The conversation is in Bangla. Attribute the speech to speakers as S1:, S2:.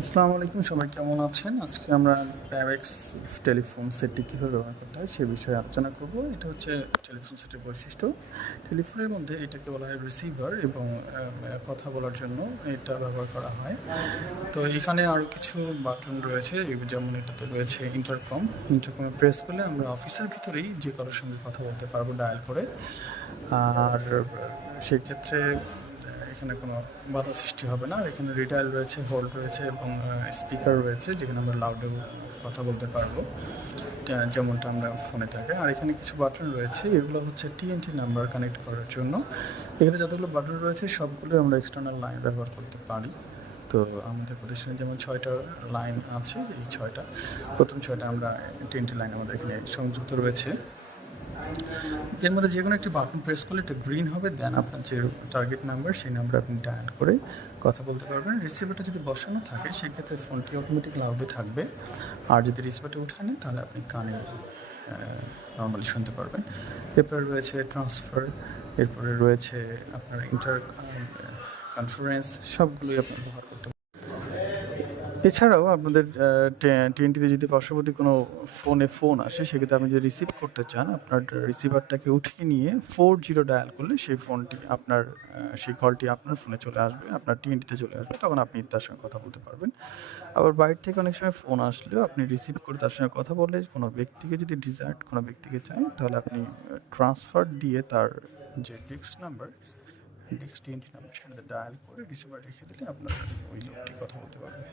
S1: আসসালামু আলাইকুম, সবাই কেমন আছেন? আজকে আমরা প্যারেক্স টেলিফোন সেটটি কীভাবে ব্যবহার করতে হয় সে বিষয়ে আলোচনা করব। এটা হচ্ছে টেলিফোন সেটের বৈশিষ্ট্য। টেলিফোনের মধ্যে এটাকে বলা হয় রিসিভার এবং কথা বলার জন্য এটা ব্যবহার করা হয়। তো এখানে আরও কিছু বাটন রয়েছে যেমন এটাতে রয়েছে ইন্টারকম ইন্টারকমে প্রেস করলে আমরা অফিসের ভিতরেই যে কারোর সঙ্গে কথা বলতে পারব ডায়াল করে। আর সেক্ষেত্রে এখানে কোনো বাধা সৃষ্টি হবে না। এখানে রিটাইল রয়েছে হোল্ড রয়েছে এবং স্পিকার রয়েছে যেখানে আমরা লাউডে কথা বলতে পারব। যেমনটা আমরা ফোনে থাকে। আর এখানে কিছু বাটন রয়েছে, এগুলো হচ্ছে টিএনটি নাম্বার কানেক্ট করার জন্য। এখানে যতগুলো বাটন রয়েছে সবগুলো আমরা এক্সটার্নাল লাইন ব্যবহার করতে পারি। তো আমাদের প্রতিষ্ঠানে যেমন ছয়টা লাইন আছে, এই ছয়টা, প্রথম ছয়টা আমরা টিএনটি লাইন আমাদের এখানে সংযুক্ত রয়েছে। এর মধ্যে যে কোনো একটি বাটন প্রেস করলে এটা গ্রিন হবে দেন আপনার যে টার্গেট নাম্বার সেই নাম্বার আপনি ডায়াল করে কথা বলতে পারবেন। রিসিভারটা যদি বসানো থাকে, সেক্ষেত্রে ফোনটি অটোমেটিক লাউডে থাকবে। আর যদি রিসিভারটা উঠায় নেন, তাহলে আপনি কানে নর্মালি শুনতে পারবেন। এরপরে রয়েছে ট্রান্সফার এরপরে রয়েছে আপনার ইন্টার কনফারেন্স সবগুলোই আপনি ব্যবহার করতে এছাড়াও আপনাদের টিএনটিতে যদি পার্শ্ববর্তী কোনো ফোনে ফোন আসে, সেক্ষেত্রে আপনি যদি রিসিভ করতে চান, আপনার রিসিভারটাকে উঠিয়ে নিয়ে ফোর জিরো ডায়াল করলে সেই ফোনটি আপনার সেই কলটি আপনার ফোনে চলে আসবে, আপনার টিএনটিতে চলে আসবে, তখন আপনি তার সঙ্গে কথা বলতে পারবেন। আবার বাইরে থেকে অনেক সময় ফোন আসলেও আপনি রিসিভ করে তার সঙ্গে কথা বললে কোনো ব্যক্তিকে যদি ডিজায়ার্ড কোনো ব্যক্তিকে চান তাহলে আপনি ট্রান্সফার দিয়ে তার যে disk number disk TNT number সেটাতে ডায়াল করে রিসিভার রেখে দিলে আপনার ওই লোকটি কথা বলতে পারবে।